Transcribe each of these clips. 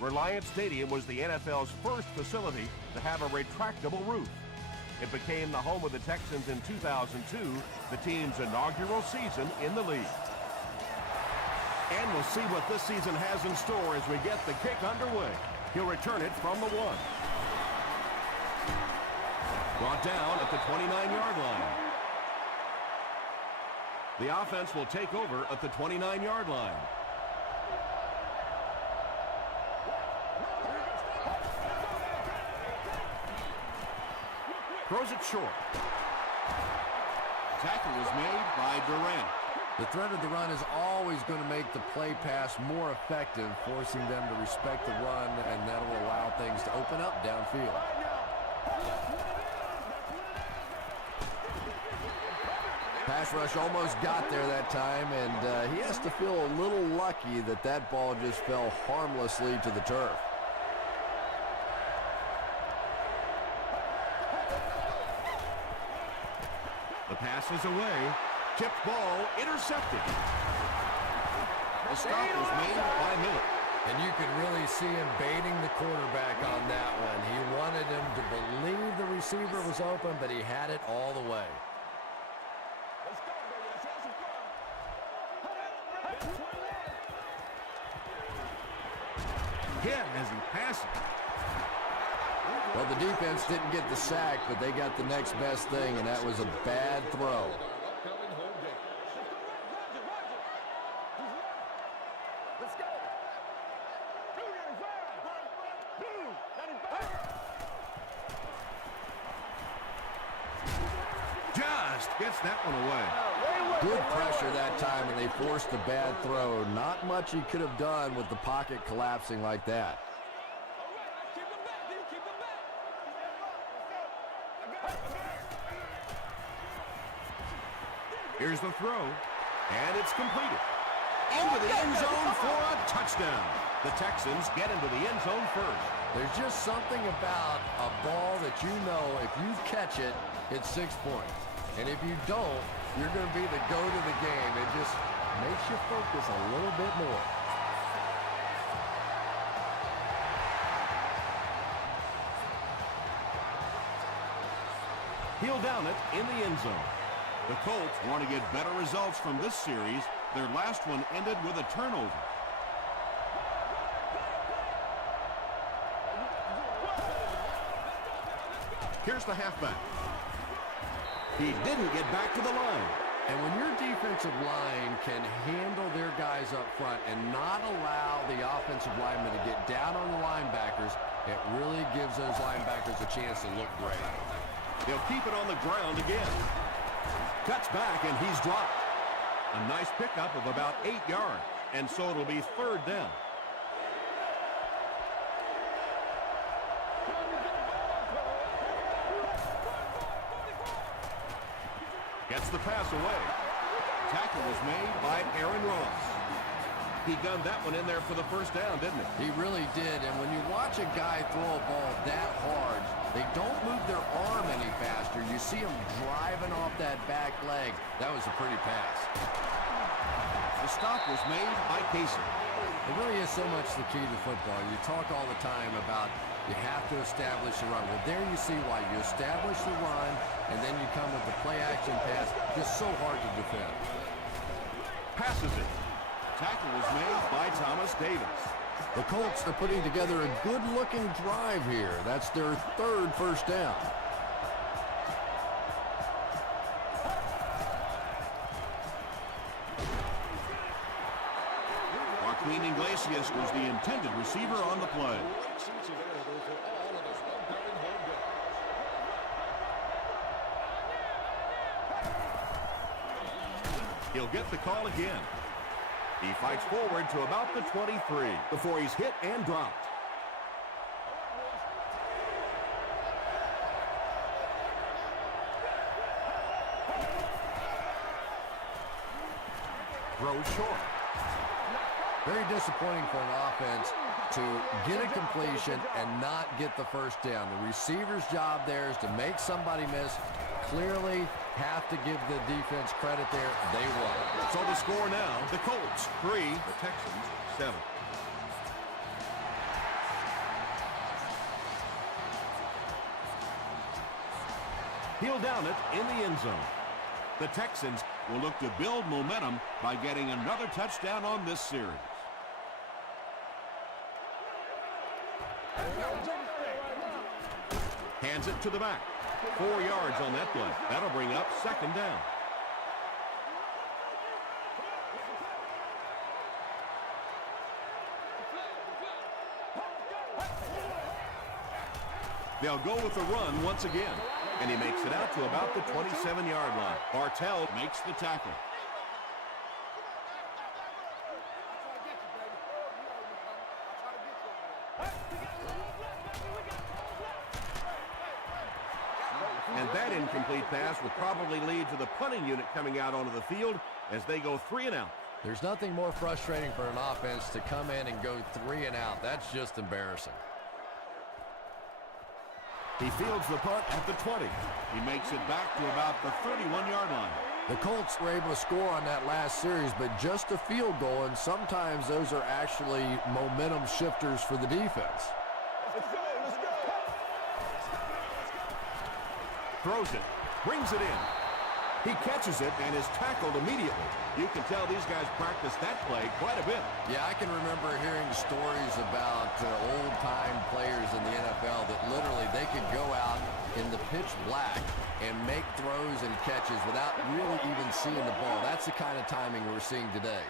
Reliant Stadium was the NFL's first facility to have a retractable roof. It became the home of the Texans in 2002, the team's inaugural season in the league. And we'll see what this season has in store as we get the kick underway. He'll return it from the 1. Brought down at the 29-yard line. The offense will take over at the 29-yard line. Throws it short. Tackle is made by Durant. The threat of the run is always going to make the play pass more effective, forcing them to respect the run, and that will allow things to open up downfield. Pass rush almost got there that time, and he has to feel a little lucky that that ball just fell harmlessly to the turf. The pass is away. Tipped ball, intercepted. The stop was made by Miller. And you could really see him baiting the quarterback on that one. He wanted him to believe the receiver was open, but he had it all the way. Hit as he passes. Well, the defense didn't get the sack, but they got the next best thing, and that was a bad throw. Just gets that one away. Good pressure that time, and they forced a bad throw. Not much he could have done with the pocket collapsing like that. Here's the throw, and it's completed. Into the end zone for a touchdown. The Texans get into the end zone first. There's just something about a ball that you know if you catch it, it's 6 points. And if you don't, you're going to be the go to the game. It just makes you focus a little bit more. He'll down it in the end zone. The Colts want to get better results from this series. Their last one ended with a turnover. Here's the halfback. He didn't get back to the line. And when your defensive line can handle their guys up front and not allow the offensive linemen to get down on the linebackers, it really gives those linebackers a chance to look great. They'll keep it on the ground again. Cuts back, and he's dropped. A nice pickup of about 8 yards, and so it'll be third down. Gets the pass away. Tackle was made by Aaron Ross. He gunned that one in there for the first down, didn't he? He really did, and when you watch a guy throw a ball that hard, they don't move their arm any faster. You see them driving off that back leg. That was a pretty pass. The stop was made by Casey. It really is so much the key to football. You talk all the time about you have to establish the run. Well, there you see why. You establish the run, and then you come with the play-action pass. Just so hard to defend. Passes it. Tackle was made by Thomas Davis. The Colts are putting together a good-looking drive here. That's their third first down. Joaquin Iglesias was the intended receiver on the play. He'll get the call again. He fights forward to about the 23 before he's hit and dropped. Throws short. Very disappointing for an offense to get a completion and not get the first down. The receiver's job there is to make somebody miss. Clearly have to give the defense credit there. They won. So the score now, the Colts 3, the Texans 7. He'll down it in the end zone. The Texans will look to build momentum by getting another touchdown on this series. Hands it to the back. 4 yards on that play. That'll bring up second down. They'll go with the run once again. And he makes it out to about the 27-yard line. Bartell makes the tackle. And that incomplete pass will probably lead to the punting unit coming out onto the field as they go 3 and out. There's nothing more frustrating for an offense to come in and go 3 and out. That's just embarrassing. He fields the punt at the 20. He makes it back to about the 31-yard line. The Colts were able to score on that last series, but just a field goal, and sometimes those are actually momentum shifters for the defense. Let's go, let's go. Throws it, brings it in. He catches it and is tackled immediately. You can tell these guys practice that play quite a bit. Yeah, I can remember hearing stories about old-time players in the NFL that literally they could go out in the pitch black and make throws and catches without really even seeing the ball. That's the kind of timing we're seeing today.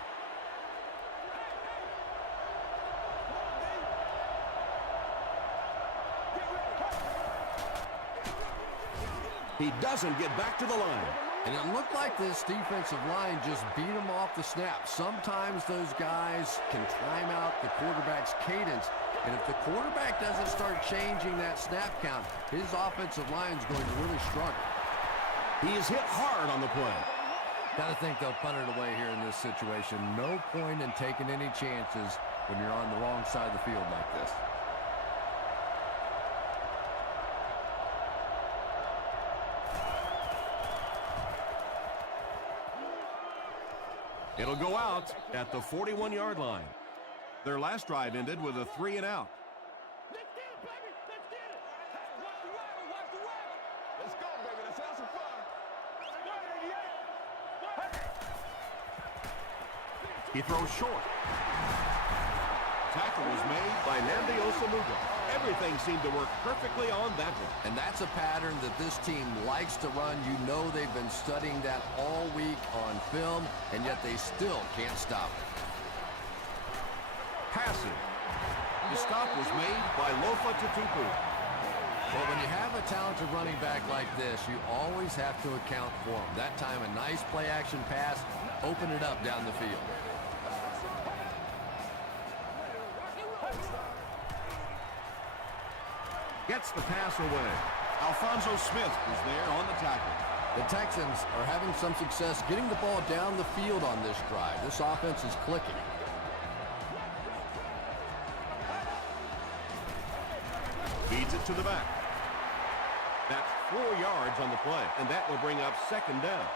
He doesn't get back to the line. And it looked like this defensive line just beat him off the snap. Sometimes those guys can time out the quarterback's cadence. And if the quarterback doesn't start changing that snap count, his offensive line is going to really struggle. He is hit hard on the play. Got to think they'll punt it away here in this situation. No point in taking any chances when you're on the wrong side of the field like this. It'll go out at the 41-yard line. Their last drive ended with a 3 and out. Let's get it, baby. Let's get it. Watch the well, watch the well. Let's go, baby. Let's have some fun. 188. He throws short. Tackle was made by Nnamdi Osamuga. Everything seemed to work perfectly on that one. And that's a pattern that this team likes to run. You know they've been studying that all week on film, and yet they still can't stop it. Passing. The stop was made by Lofa Tatupu. Well, when you have a talented running back like this, you always have to account for him. That time, a nice play-action pass, open it up down the field. Gets the pass away. Alfonso Smith was there on the tackle. The Texans are having some success getting the ball down the field on this drive. This offense is clicking. Feeds it to the back. That's 4 yards on the play, and that will bring up second down.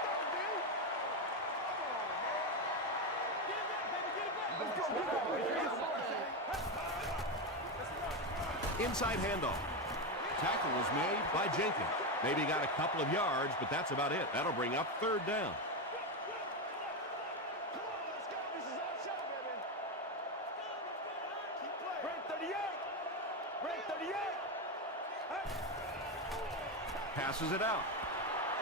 Inside handoff. Tackle was made by Jenkins. Maybe got a couple of yards, but that's about it. That'll bring up third down. Passes it out.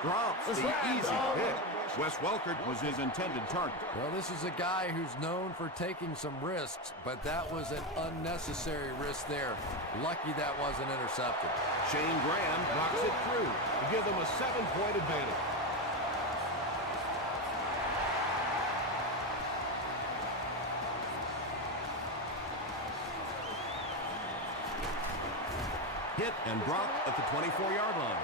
Drops the easy pick. Wes Welker was his intended target. Well, this is a guy who's known for taking some risks, but that was an unnecessary risk there. Lucky that wasn't intercepted. Shane Graham knocks it through to give them a 7-point advantage. Hit and dropped at the 24-yard line.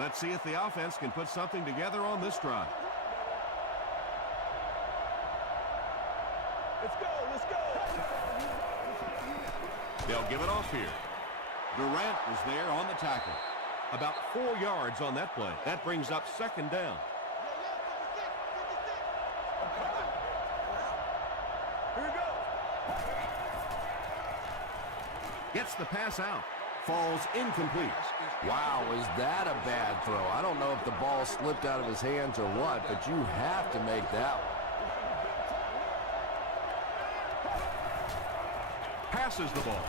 Let's see if the offense can put something together on this drive. Let's go, let's go. They'll give it off here. Durant was there on the tackle. About 4 yards on that play. That brings up second down. Here we go. Gets the pass out. falls incomplete. Wow, was that a bad throw? I don't know if the ball slipped out of his hands or what, but you have to make that one. Passes the ball.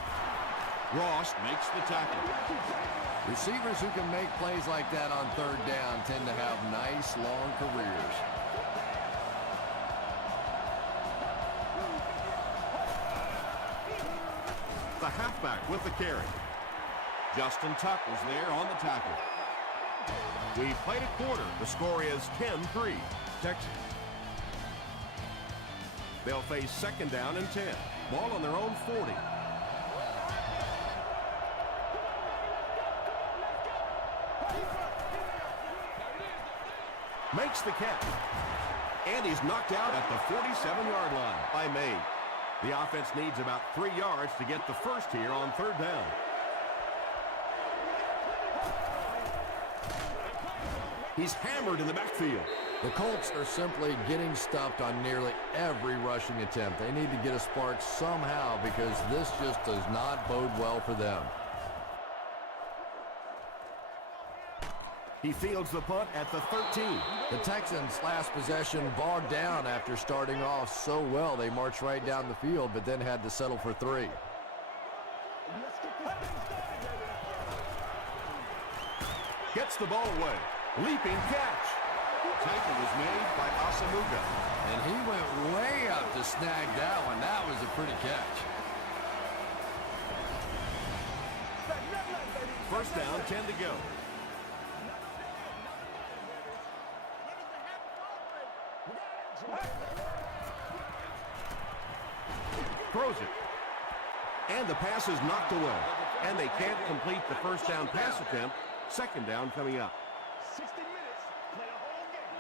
Ross makes the tackle. Receivers who can make plays like that on third down tend to have nice, long careers. The halfback with the carry. Justin Tuck was there on the tackle. We played a quarter. The score is 10-3. Texans. They'll face second down and 10. Ball on their own 40. Makes the catch. And he's knocked out at the 47-yard line by May. The offense needs about 3 yards to get the first here on third down. He's hammered in the backfield. The Colts are simply getting stuffed on nearly every rushing attempt. They need to get a spark somehow because this just does not bode well for them. He fields the punt at the 13. The Texans' last possession bogged down after starting off so well. They marched right down the field, but then had to settle for 3. Gets the ball away. Leaping catch. Tackle was made by Asamuga. And he went way up to snag that one. That was a pretty catch. First down, 10 to go. Throws it. And the pass is knocked away. And they can't complete the first down pass attempt. Second down coming up. 60 minutes, play a whole game.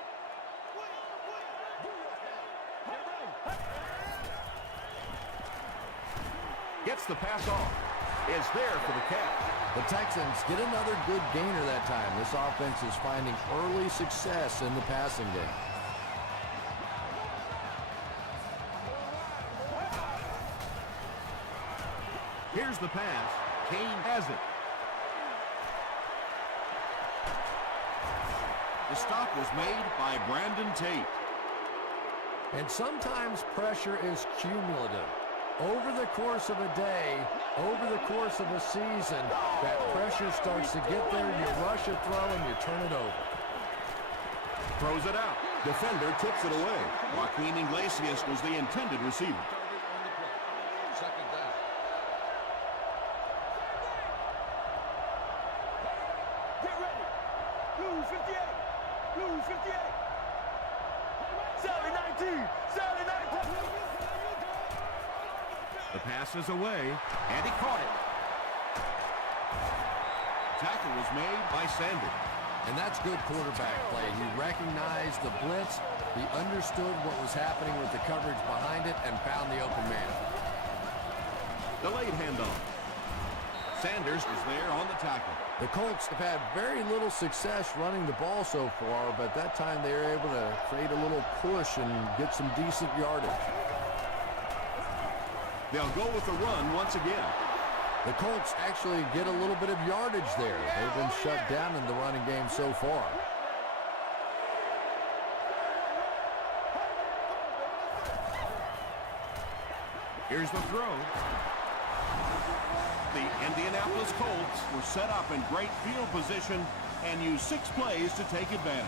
Gets the pass off. Is there for the catch. The Texans get another good gainer that time. This offense is finding early success in the passing game. Here's the pass. Kane has it. The stop was made by Brandon Tate. And sometimes pressure is cumulative. Over the course of a day, over the course of a season, that pressure starts to get there, you rush a throw and you turn it over. Throws it out. Defender tips it away. Joaquin Iglesias was the intended receiver. Second down. Get ready. Blue 58. Blue 58. Sally 19. Sally 19. The pass is away, and he caught it. Tackle was made by Sanders. And that's good quarterback play. He recognized the blitz, he understood what was happening with the coverage behind it, and found the open man. Delayed handoff. Sanders is there on the tackle. The Colts have had very little success running the ball so far, but that time they were able to create a little push and get some decent yardage. They'll go with the run once again. The Colts actually get a little bit of yardage there. They've been shut down in the running game so far. Here's the throw. The Indianapolis Colts were set up in great field position and used 6 plays to take advantage.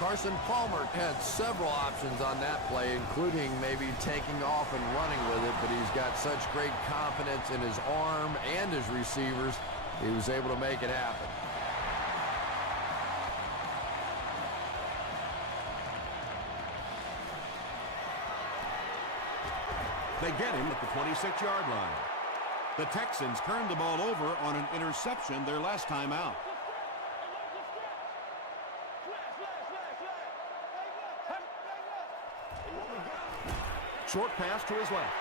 Carson Palmer had several options on that play, including maybe taking off and running with it, but he's got such great confidence in his arm and his receivers, he was able to make it happen. They get him at the 26-yard line. The Texans turned the ball over on an interception their last time out. Short pass to his left.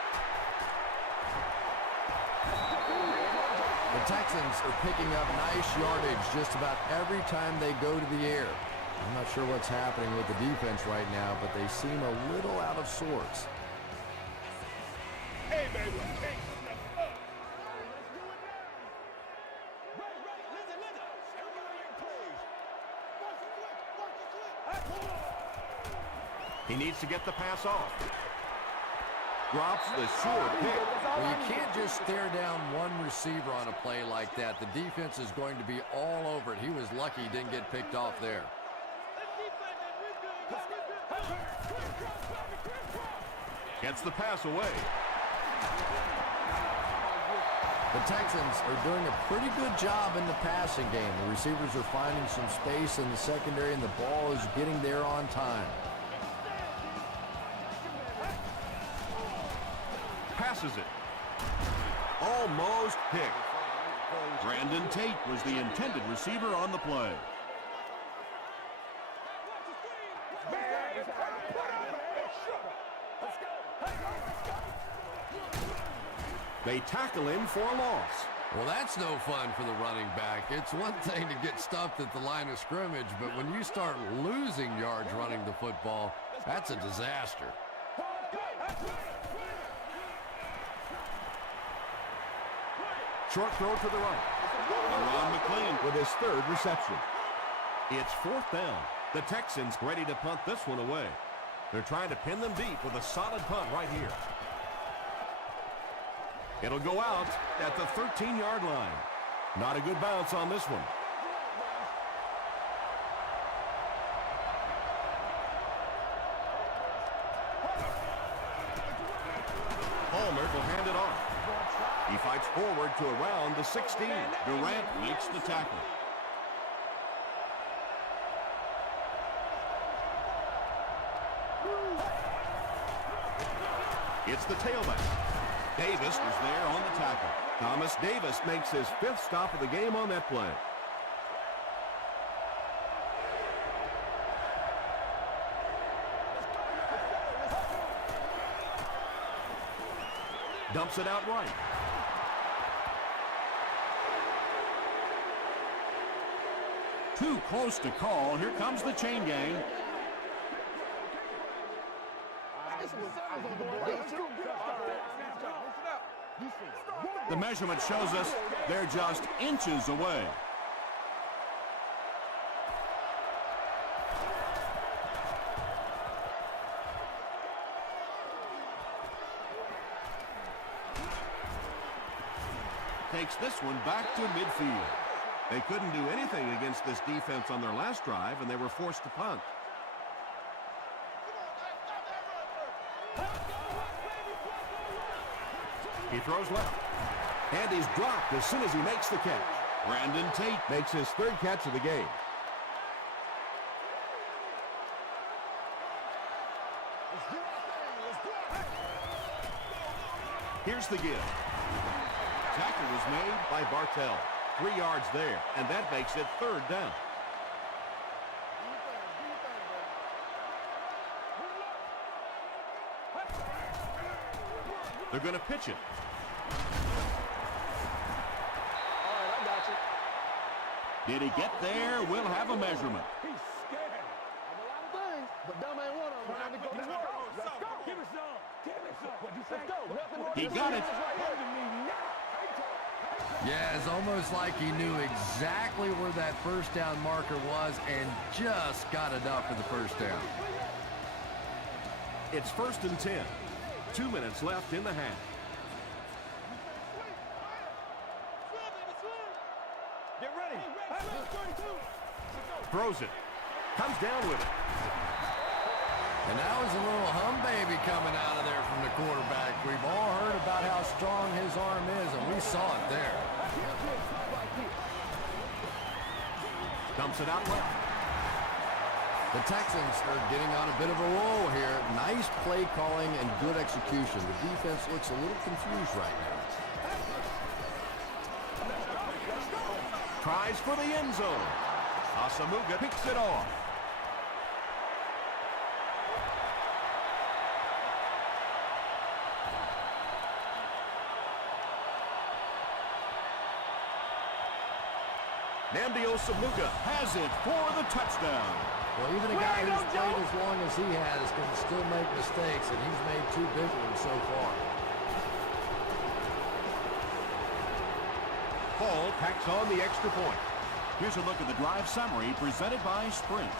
The Texans are picking up nice yardage just about every time they go to the air. I'm not sure what's happening with the defense right now, but they seem a little out of sorts. Hey, baby. Hey, He needs to get the pass off. Drops the sure pick. Well, you can't just stare down one receiver on a play like that. The defense is going to be all over it. He was lucky he didn't get picked off there. Gets the pass away. The Texans are doing a pretty good job in the passing game. The receivers are finding some space in the secondary, and the ball is getting there on time. Passes it. Almost picked. Brandon Tate was the intended receiver on the play. They tackle him for a loss. Well, that's no fun for the running back. It's one thing to get stuffed at the line of scrimmage, but when you start losing yards running the football, that's a disaster. Short throw to the right. Ron McLean with his third reception. It's 4th down. The Texans ready to punt this one away. They're trying to pin them deep with a solid punt right here. It'll go out at the 13-yard line. Not a good bounce on this one. Palmer will hand it off. He fights forward to around the 16. Durant makes the tackle. It's the tailback. Davis was there on the tackle. Thomas Davis makes his 5th stop of the game on that play. Dumps it out right. Too close to call. Here comes the chain gang. The measurement shows us they're just inches away. Takes this one back to midfield. They couldn't do anything against this defense on their last drive, and they were forced to punt. He throws left. And he's dropped as soon as he makes the catch. Brandon Tate makes his 3rd catch of the game. Here's the give. Tackle was made by Bartell. 3 yards there, and that makes it 3rd down. They're going to pitch it. Did he get there? We'll have a measurement. He's scared. I'm a lot of things, but dumb ain't one of them. Trying to go to work. Let's go. Give it some. Give it some. What'd you say? Let's go. He got it. Yeah, it's almost like he knew exactly where that 1st down marker was and just got enough for the 1st down. It's 1st and 10. 2 minutes left in the half. Get ready. Throws it. Comes down with it. And that was a little hum baby coming out of there from the quarterback. We've all heard about how strong his arm is, and we saw it there. Dumps it out left. The Texans are getting on a bit of a roll here. Nice play calling and good execution. The defense looks a little confused right now. Tries for the end zone. Asamuga picks it off. Namdi Osamuga has it for the touchdown. Well, even a guy who's played as long as he has can still make mistakes, and he's made 2 big ones so far. Paul tacks on the extra point. Here's a look at the drive summary presented by Sprint.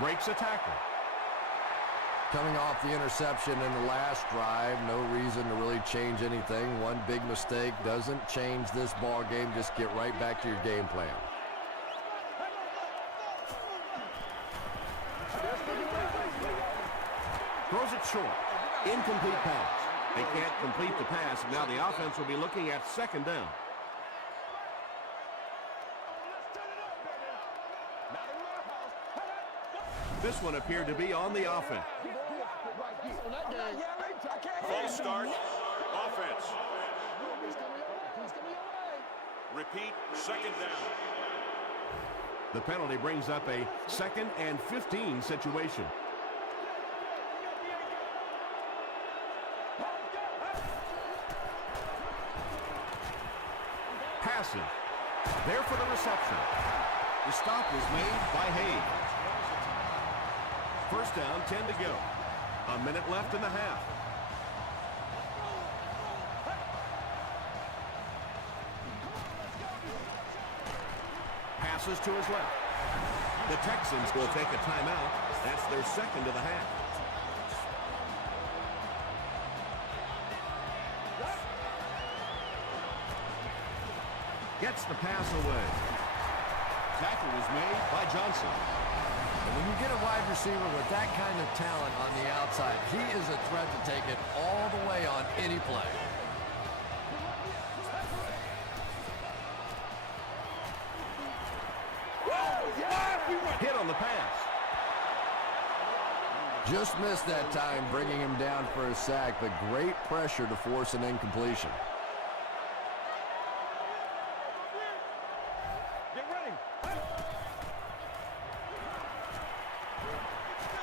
breaks a tackle. Coming off the interception in the last drive, no reason to really change anything. One big mistake doesn't change this ball game. Just get right back to your game plan. Throws it short. Incomplete pass. They can't complete the pass, and now the offense will be looking at second down. This one appeared to be on the offense. False start, offense. Repeat, second down. The penalty brings up a 2nd and 15 situation. Passing. There for the reception. The stop was made by Hayes. First down, 10 to go. A minute left in the half. Passes to his left. The Texans will take a timeout. That's their second of the half. Gets the pass away. Tackle was made by Johnson. And when you get a wide receiver with that kind of talent on the outside, he is a threat to take it all the way on any play. Hit on the pass. Just missed that time, bringing him down for a sack, but great pressure to force an incompletion.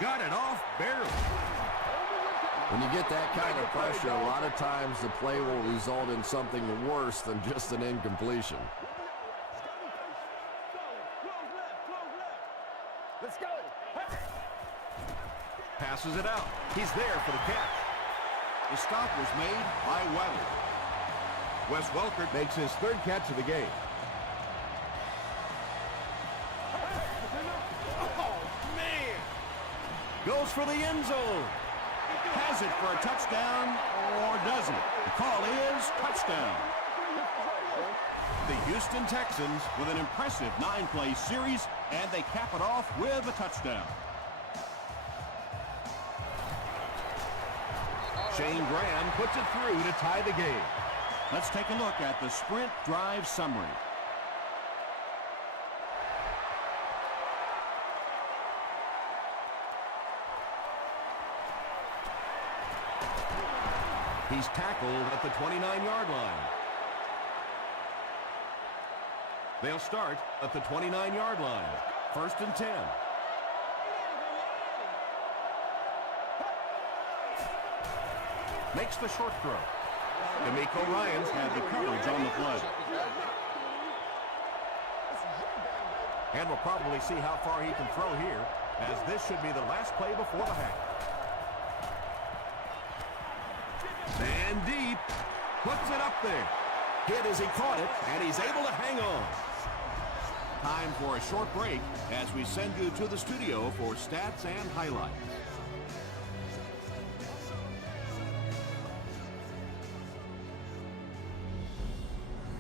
Got it off barely. When you get that kind of pressure, a lot of times the play will result in something worse than just an incompletion. Let's go. Passes it out. He's there for the catch. The stop was made by Weddle. Wes Welker makes his 3rd catch of the game. Goes for the end zone. Has it for a touchdown, or doesn't? The call is touchdown. The Houston Texans with an impressive 9-play series, and they cap it off with a touchdown. Shane Graham puts it through to tie the game. Let's take a look at the sprint drive summary. He's tackled at the 29-yard line. They'll start at the 29-yard line. 1st and 10. Makes the short throw. D'Amico Ryans had the coverage on the play. And we'll probably see how far he can throw here, as this should be the last play before the half. And deep, puts it up there. Hit as he caught it, and he's able to hang on. Time for a short break as we send you to the studio for stats and highlights.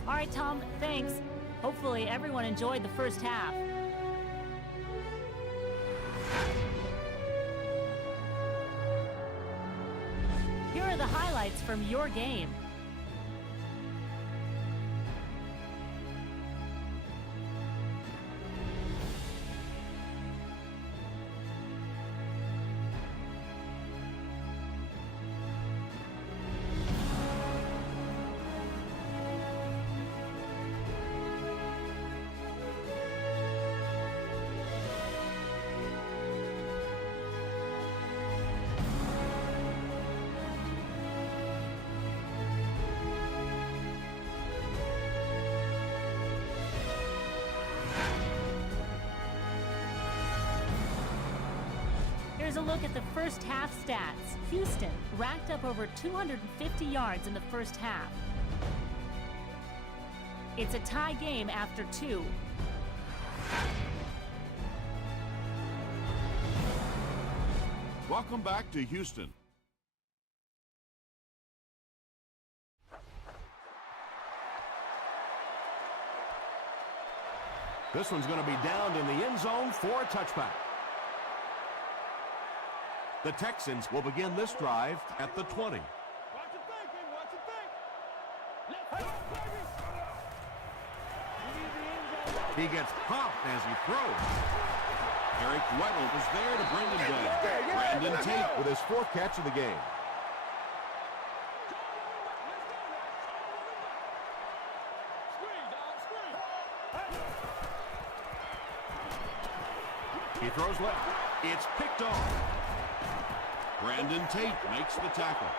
All right, Tom, thanks. Hopefully everyone enjoyed the first half. Here are the highlights from your game. Here's a look at the first half stats. Houston racked up over 250 yards in the first half. It's a tie game after 2. Welcome back to Houston. This one's going to be downed in the end zone for a touchback. The Texans will begin this drive at the 20. He gets popped as he throws. Eric Weddle was there to bring him down. Brandon Tate With his 4th catch of the game. He throws left. It's picked off. Brandon Tate makes the tackle.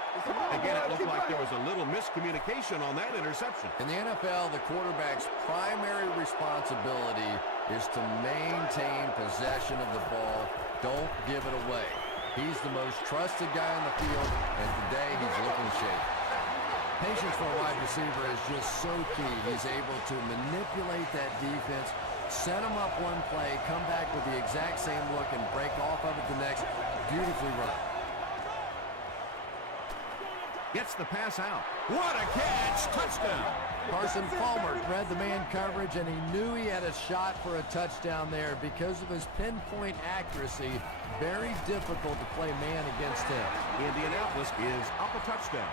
Again, it looked like there was a little miscommunication on that interception. In the NFL, the quarterback's primary responsibility is to maintain possession of the ball. Don't give it away. He's the most trusted guy on the field, and today he's looking shaky. Patience for a wide receiver is just so key. He's able to manipulate that defense, set him up one play, come back with the exact same look, and break off of it the next. Beautifully run. Gets the pass out. What a catch! Touchdown! Carson Palmer read the man coverage, and he knew he had a shot for a touchdown there. Because of his pinpoint accuracy, very difficult to play man against him. Indianapolis is up a touchdown.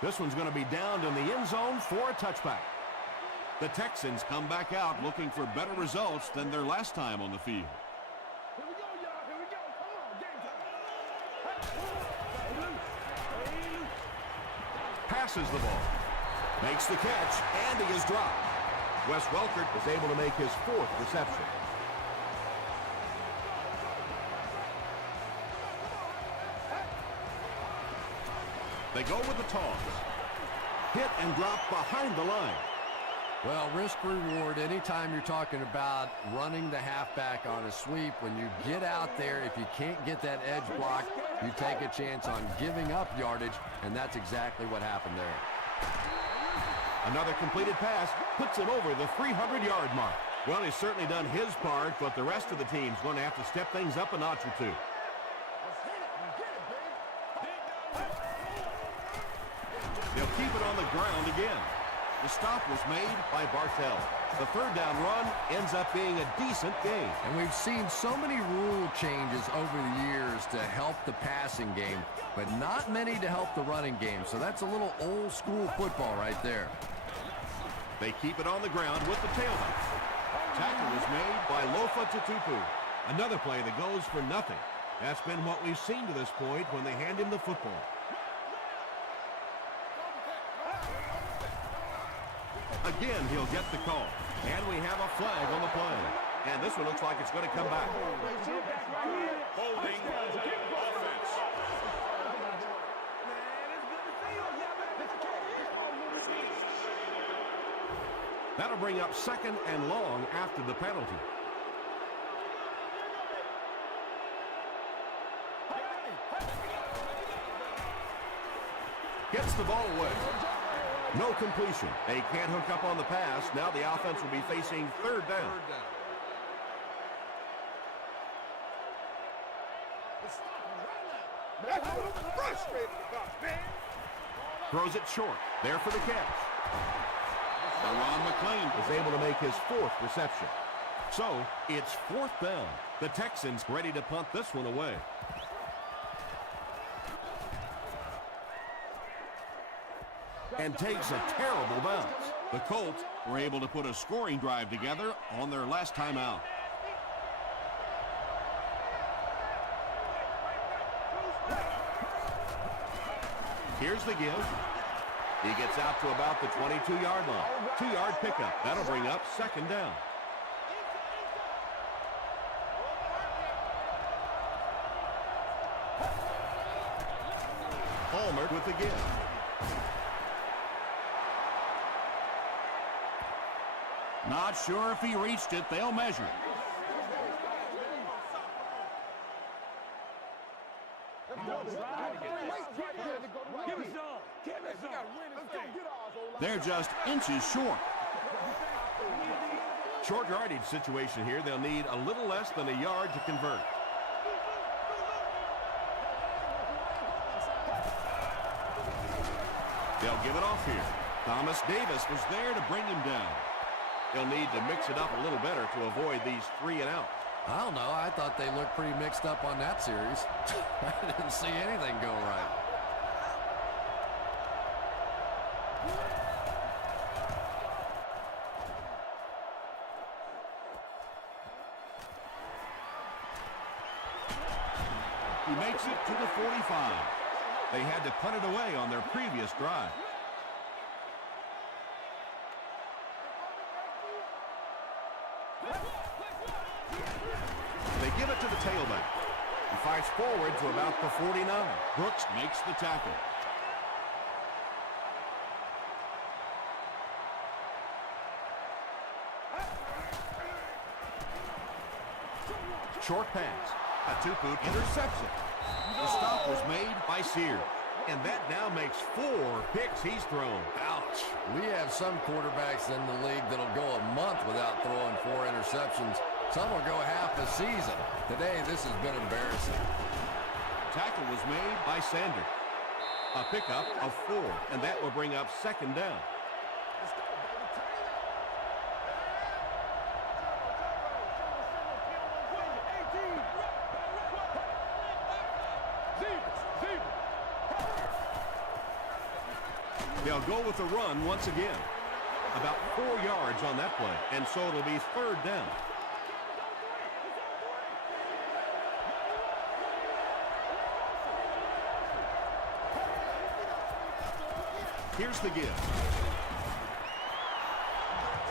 This one's going to be downed in the end zone for a touchback. The Texans come back out looking for better results than their last time on the field. Here we go, y'all. Here we go. Come on, game time. Passes the ball. Makes the catch, and he is dropped. Wes Welker is able to make his 4th reception. They go with the toss. Hit and drop behind the line. Well, risk-reward, anytime you're talking about running the halfback on a sweep, when you get out there, if you can't get that edge block, you take a chance on giving up yardage, and that's exactly what happened there. Another completed pass puts him over the 300-yard mark. Well, he's certainly done his part, but the rest of the team's going to have to step things up a notch or two. They'll keep it on the ground again. The stop was made by Bartel. The 3rd down run ends up being a decent gain. And we've seen so many rule changes over the years to help the passing game, but not many to help the running game. So that's a little old-school football right there. They keep it on the ground with the tailback. Tackle was made by Lofa Tutupu. Another play that goes for nothing. That's been what we've seen to this point when they hand him the football. Again, he'll get the call. And we have a flag on the play. And this one looks like it's going to come back. Holding offense. That'll bring up 2nd and long after the penalty. Gets the ball away. No completion. They can't hook up on the pass. Now the offense will be facing 3rd down. Throws it short. There for the catch. Ron McClain is able to make his 4th reception. So it's 4th down. The Texans ready to punt this one away. And takes a terrible bounce. The Colts were able to put a scoring drive together on their last time out. Here's the give. He gets out to about the 22-yard line. 2-yard pickup. That'll bring up 2nd down. Palmer with the give. Not sure if he reached it. They'll measure. Give us all. They're just inches short. Short yardage situation here. They'll need a little less than a yard to convert. They'll give it off here. Thomas Davis was there to bring him down. They'll need to mix it up a little better to avoid these 3 and out. I don't know. I thought they looked pretty mixed up on that series. I didn't see anything go right. He makes it to the 45. They had to punt it away on their previous drive. They give it to the tailback. He fights forward to about the 49. Brooks makes the tackle. Short pass. A two-boot interception. The stop was made by Sears. And that now makes 4 picks he's thrown. Ouch. We have some quarterbacks in the league that'll go a month without throwing 4 interceptions. Some will go half a season. Today, this has been embarrassing. Tackle was made by Sanders. A pickup of 4, and that will bring up 2nd down. They'll go with the run once again. About 4 yards on that play, and so it'll be 3rd down. Here's the give.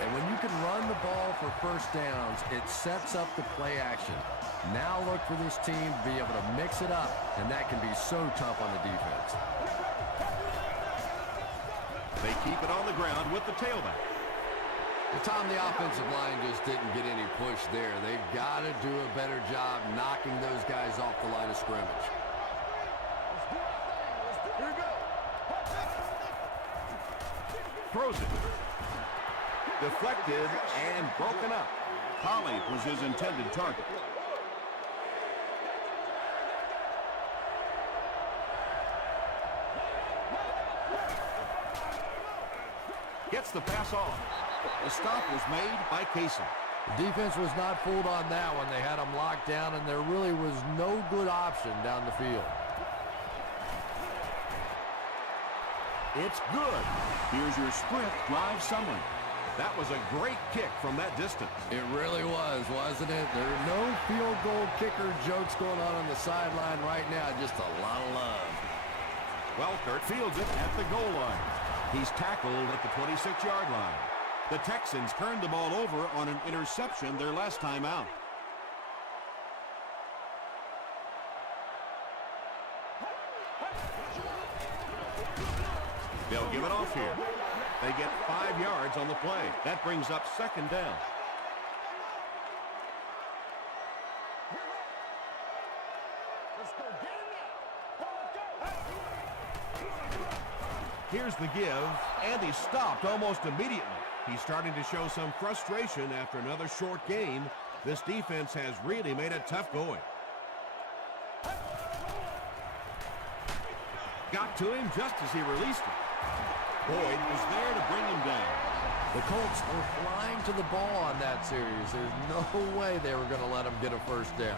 And when you can run the ball for first downs, it sets up the play action. Now look for this team to be able to mix it up, and that can be so tough on the defense. They keep it on the ground with the tailback. Tom, the offensive line just didn't get any push there. They've got to do a better job knocking those guys off the line of scrimmage. Throws it. Deflected and broken up. Pollard was his intended target. Gets the pass off. The stop was made by Casey. The defense was not fooled on that one. They had them locked down, and there really was no good option down the field. It's good. Here's your sprint drive summary. That was a great kick from that distance. It really was, wasn't it? There are no field goal kicker jokes going on the sideline right now. Just a lot of love. Welkert fields it at the goal line. He's tackled at the 26-yard line. The Texans turned the ball over on an interception their last time out. They'll give it off here. They get 5 yards on the play. That brings up 2nd down. Here's the give, and he's stopped almost immediately. He's starting to show some frustration after another short game. This defense has really made it tough going. Got to him just as he released it. Boyd was there to bring him down. The Colts were flying to the ball on that series. There's no way they were going to let them get a first down.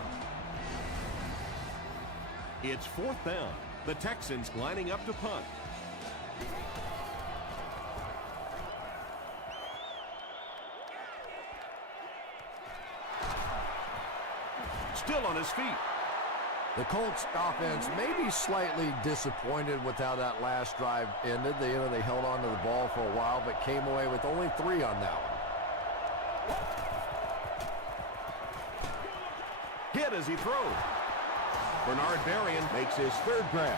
It's 4th down. The Texans lining up to punt. Still on his feet. The Colts offense may be slightly disappointed with how that last drive ended. They held on to the ball for a while, but came away with only 3 on that one. Hit as he throws. Bernard Berrien makes his 3rd grab.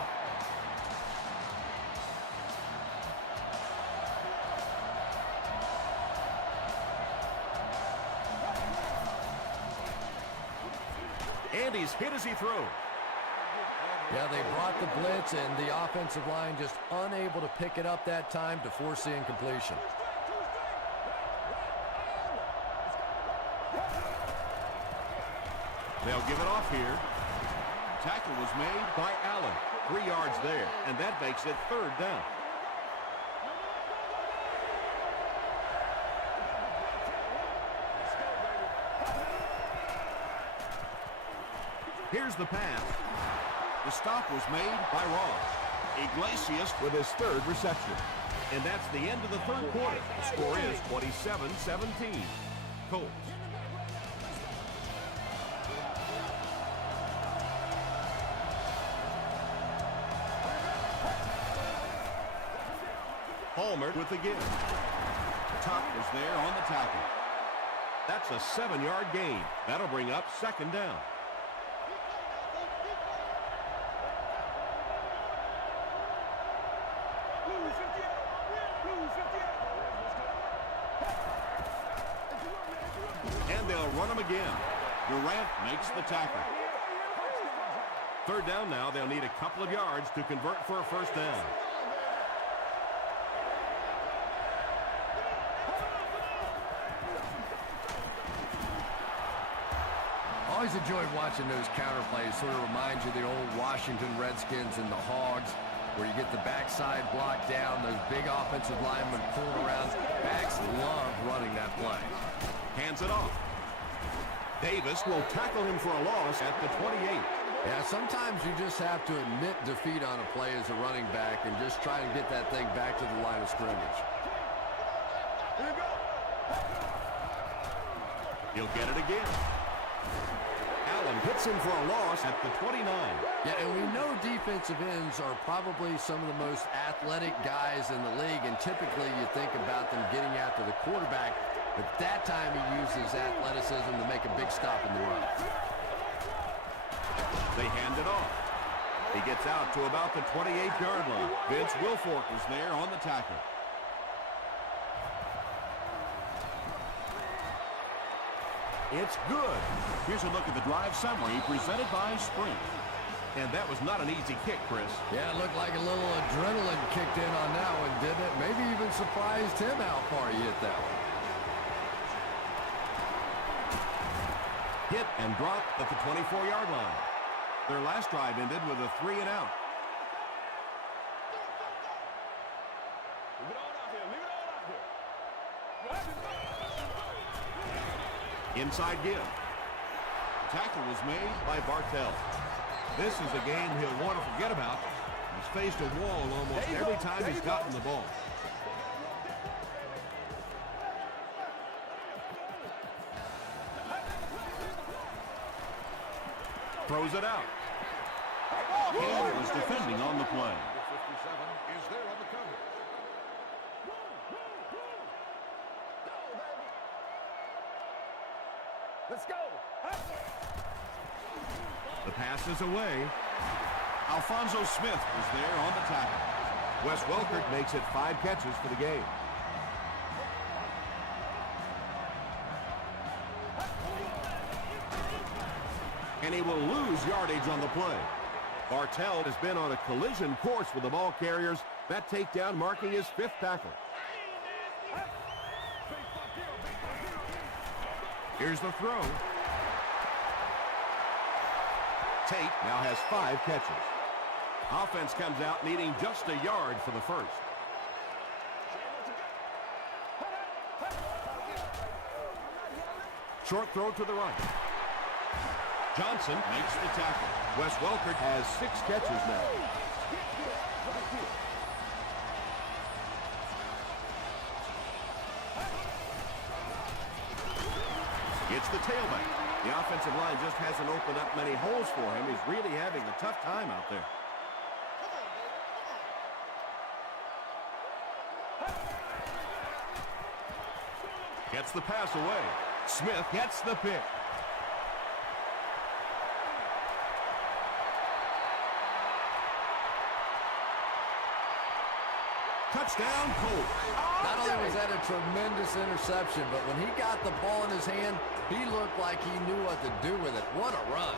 And he's hit as he throws. Yeah, they brought the blitz, and the offensive line just unable to pick it up that time to force the incompletion. They'll give it off here. Tackle was made by Allen. 3 yards there, and that makes it 3rd down. Here's the pass. The stop was made by Ross. Iglesias with his 3rd reception. And that's the end of the 3rd quarter. The score is 27-17. Colts. Palmer with the give. Tuck was there on the tackle. That's a 7-yard gain. That'll bring up 2nd down. And they'll run him again. Durant makes the tackle. 3rd down now. They'll need a couple of yards to convert for a 1st down. Always enjoyed watching those counter plays. Sort of reminds you of the old Washington Redskins and the Hogs, where you get the backside blocked down, those big offensive linemen pulling around. Backs love running that play. Hands it off. Davis will tackle him for a loss at the 28. Yeah, sometimes you just have to admit defeat on a play as a running back and just try and get that thing back to the line of scrimmage. He'll get it again. Allen hits him for a loss at the 29. Yeah, and we know defensive ends are probably some of the most athletic guys in the league, and typically you think about them getting after the quarterback, but that time he uses athleticism to make a big stop in the run. They hand it off. He gets out to about the 28-yard line. Vince Wilfork was there on the tackle. It's good. Here's a look at the drive summary presented by Sprint. And that was not an easy kick, Chris. Yeah, it looked like a little adrenaline kicked in on that one, didn't it? Maybe even surprised him how far he hit that one. Hit and dropped at the 24-yard line. Their last drive ended with a 3-and-out. Inside give. Tackle was made By Bartell. This is a game he'll want to forget about. He's faced a wall almost every time he's gotten the ball. Throws it out. Campbell was defending on the play. Is there on the cover. Let's go. The pass is away. Alfonso Smith was there on the tackle. Wes Welker makes it 5 catches for the game. And he will lose yardage on the play. Bartell has been on a collision course with the ball carriers. That takedown marking his 5th tackle. Here's the throw. Tate now has 5 catches. Offense comes out needing just a yard for the first. Short throw to the right. Johnson makes the tackle. Wes Welker has 6 catches now. It's the tailback. The offensive line just hasn't opened up many holes for him. He's really having a tough time out there. Gets the pass away. Smith gets the pick. Touchdown, Colts. Not only was that a tremendous interception, but when he got the ball in his hand, he looked like he knew what to do with it. What a run.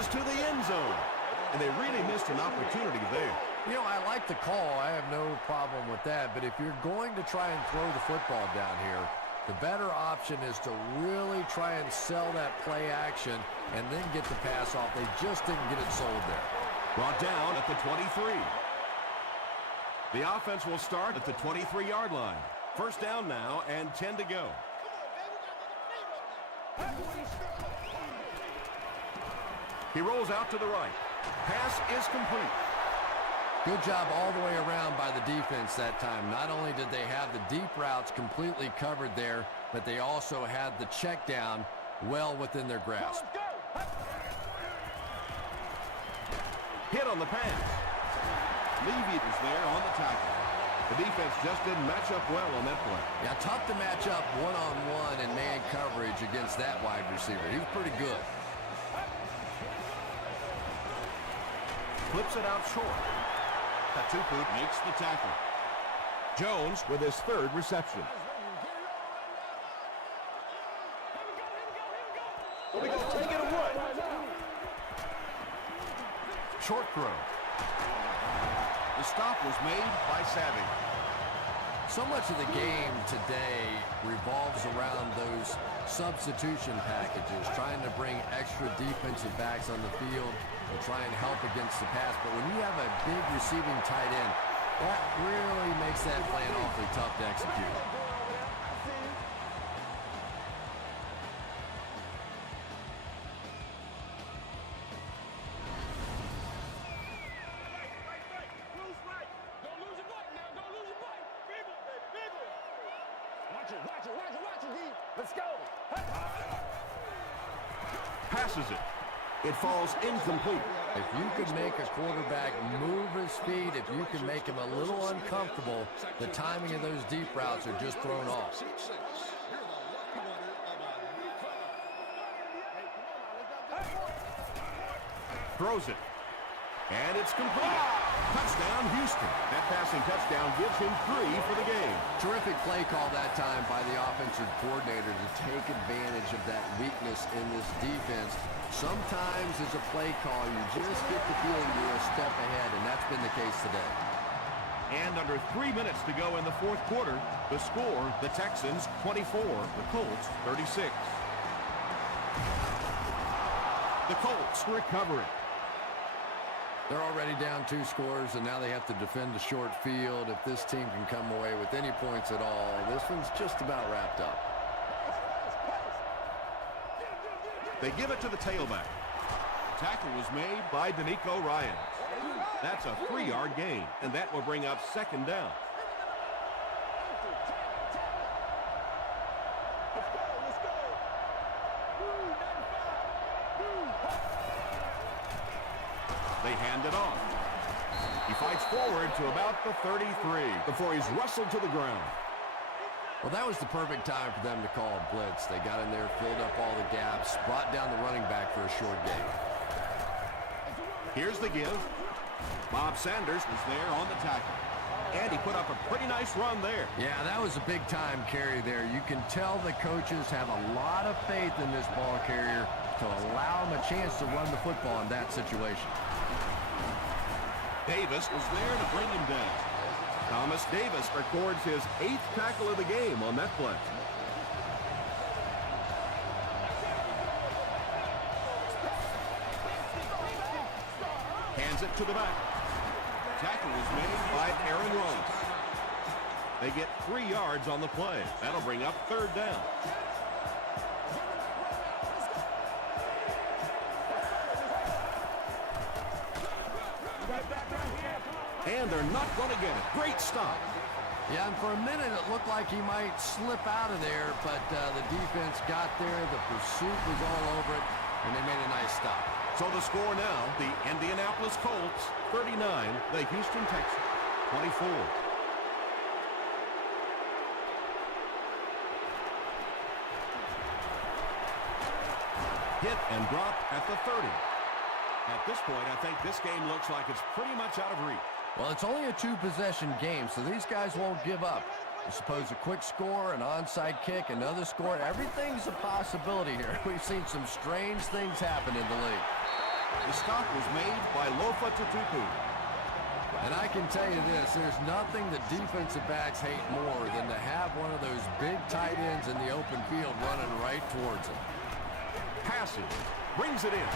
bounces to the end zone. And they really missed an opportunity there. You know, I like the call. I have no problem with that. But if you're going to try and throw the football down here, the better option is to really try and sell that play action and then get the pass off. They just didn't get it sold there. Brought down at the 23. The offense will start at the 23-yard line. First down now and 10 to go. He rolls out to the right. Pass is complete. Good job all the way around by the defense that time. Not only did they have the deep routes completely covered there, but they also had the check down well within their grasp. Hit on the pass. Levy is there on the tackle. The defense just didn't match up well on that play. Yeah, tough to match up one-on-one in man coverage against that wide receiver. He was pretty good. Flips it out short. Katupu makes the tackle. Jones with his third reception. Take it away. Short throw. The stop was made by Savvy. So much of the game today revolves around those substitution packages, trying to bring extra defensive backs on the field to try and help against the pass. But when you have a big receiving tight end, that really makes that plan awfully tough to execute. Let's go. Passes it. It falls incomplete. If you can make a quarterback move his feet, if you can make him a little uncomfortable, the timing of those deep routes are just thrown off. Throws it. And it's complete. Touchdown, Houston. That passing touchdown gives him 3 for the game. Terrific play call that time by the offensive coordinator to take advantage of that weakness in this defense. Sometimes as a play call, you just get the feeling you're a step ahead, and that's been the case today. And under 3 minutes to go in the fourth quarter, the score, the Texans 24, the Colts 36. The Colts recover it. They're already down 2 scores, and now they have to defend a short field. If this team can come away with any points at all, this one's just about wrapped up. They give it to the tailback. Tackle was made by D'Amico Ryans. That's a 3-yard gain, and that will bring up second down. They hand it off. He fights forward to about the 33 before he's wrestled to the ground. Well, that was the perfect time for them to call a blitz. They got in there, filled up all the gaps, brought down the running back for a short gain. Here's the give. Bob Sanders was there on the tackle. And he put up a pretty nice run there. Yeah, that was a big-time carry there. You can tell the coaches have a lot of faith in this ball carrier to allow him a chance to run the football in that situation. Davis was there to bring him down. Thomas Davis records his 8th tackle of the game on that play. Hands it to the back. Tackle was made by Aaron Ross. They get 3 yards on the play. That'll bring up third down. And they're not going to get it. Great stop. Yeah, and for a minute it looked like he might slip out of there, but the defense got there. The pursuit was all over it, and they made a nice stop. So the score now, the Indianapolis Colts 39, the Houston Texans 24. Hit and drop at the 30. At this point, I think this game looks like it's pretty much out of reach. Well, it's only a 2-possession game, so these guys won't give up. I suppose a quick score, an onside kick, another score, everything's a possibility here. We've seen some strange things happen in the league. The stop was made by Lofa Tutuku. And I can tell you this, there's nothing the defensive backs hate more than to have one of those big tight ends in the open field running right towards them. Passes. Brings it in.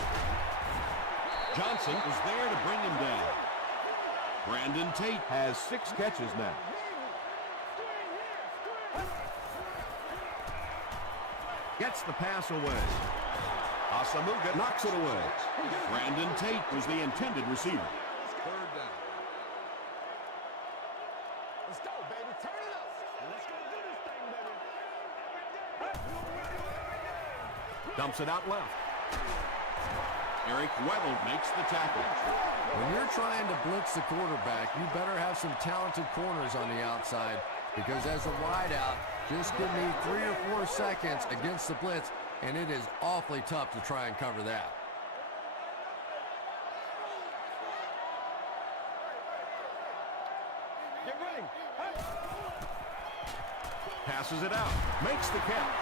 Johnson was there to bring him down. Brandon Tate Has 6 catches now. gets the pass away. Asamuga knocks it away. Brandon Tate was the intended receiver. Third down. Let's go, baby. Turn it up. Let's go do this thing, baby. Dumps it out left. Eric Weddle makes the tackle. When you're trying to blitz the quarterback, you better have some talented corners on the outside, because as a wideout, just give me 3 or 4 seconds against the blitz, and it is awfully tough to try and cover that. Get ready. Passes it out. Makes the catch.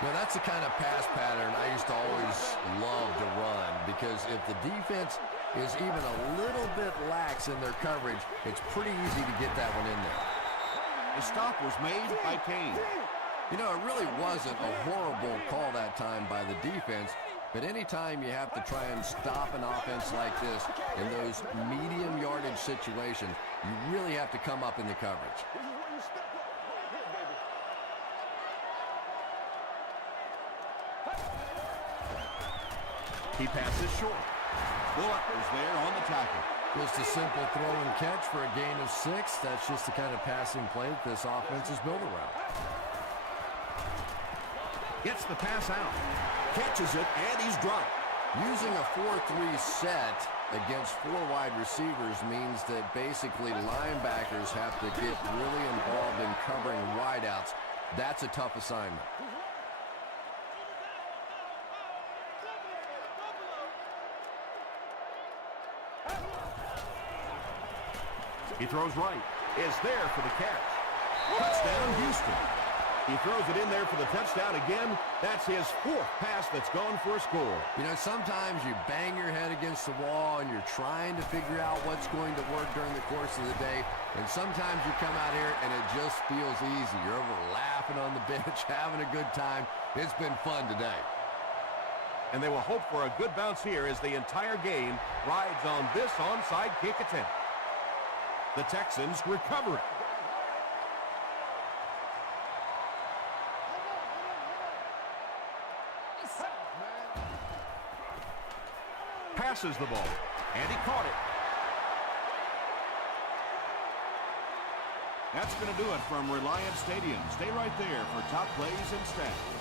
Now, that's the kind of pass pattern I used to always love to run, because if the defense is even a little bit lax in their coverage, it's pretty easy to get that one in there. The stop was made by Kane. You know, it really wasn't a horrible call that time by the defense, but anytime you have to try and stop an offense like this in those medium yardage situations, you really have to come up in the coverage. This is where you step up. Right here, baby. He passes short. Bullock was there on the tackle. Just a simple throw and catch for a gain of 6. That's just the kind of passing play that this offense is built around. Gets the pass out. Catches it, and he's dropped. Using a 4-3 set against 4 wide receivers means that basically linebackers have to get really involved in covering wideouts. That's a tough assignment. He throws right. Is there for the catch. Touchdown, Houston. He throws it in there for the touchdown again. That's his 4th pass that's gone for a score. You know, sometimes you bang your head against the wall and you're trying to figure out what's going to work during the course of the day. And sometimes you come out here and it just feels easy. You're over laughing on the bench, having a good time. It's been fun today. And they will hope for a good bounce here as the entire game rides on this onside kick attempt. The Texans recover it. Passes the ball, and he caught it. That's going to do it from Reliant Stadium. Stay right there for top plays and stats.